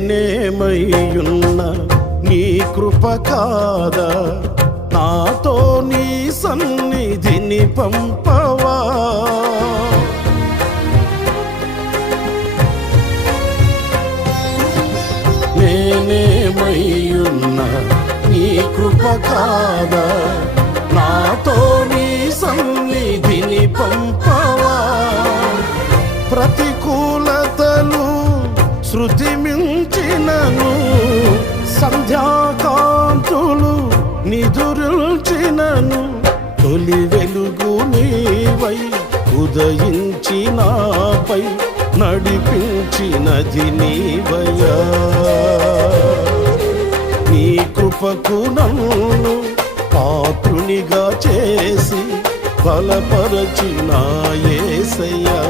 నేనేమయ్యున్నా నీ కృప కాదా, నాతో నీ సన్నిధిని పంపవా. నేనేమయ్యున్నా నీ కృప కాదా, నాతో నీ సన్నిధిని పంపవా. ప్రతికూలతలు శృతి మించినను, సంధ్యాకాంతులు నిదురుల్చినను, తొలి వెలుగు నీవై ఉదయించి నాపై నడిపించినది నీవయ్యా. నీ కృపకు నన్ను పాత్రునిగా చేసి బలపరచిన యేసయ్యా.